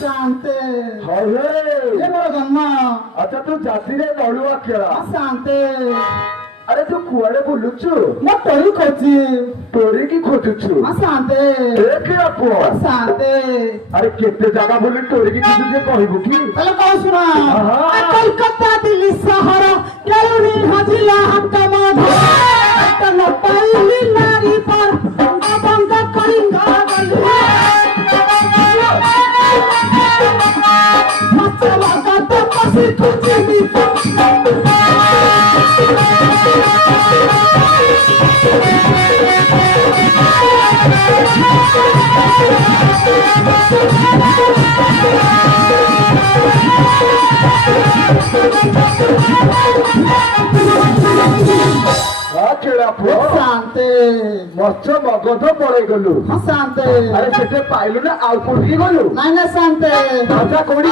शांते ये मोर जन्म अच्छा तू जातीरे नलुआ खेला शांते अरे तू कुआड़े बुलुचु मो टोरी खोजी तोरी की खोजुचु शांते एक पुआ शांते अरे केते जगह बोली तोरी की खोजुचे कहबो की हेलो कहो सुना हाँ। कलकत्ता दिल्ली शहर केलुनी हजिला हट्ट मध हट्ट न पाइली नारी पर बंग करिंगा मचला गत पसी तुझी खेला पुआ शांते मस्त मगध पड़े गलु शांते अरे सेटे पाइलु ना आउ कोठी गलु नहीं ना शांते अच्छा कोठी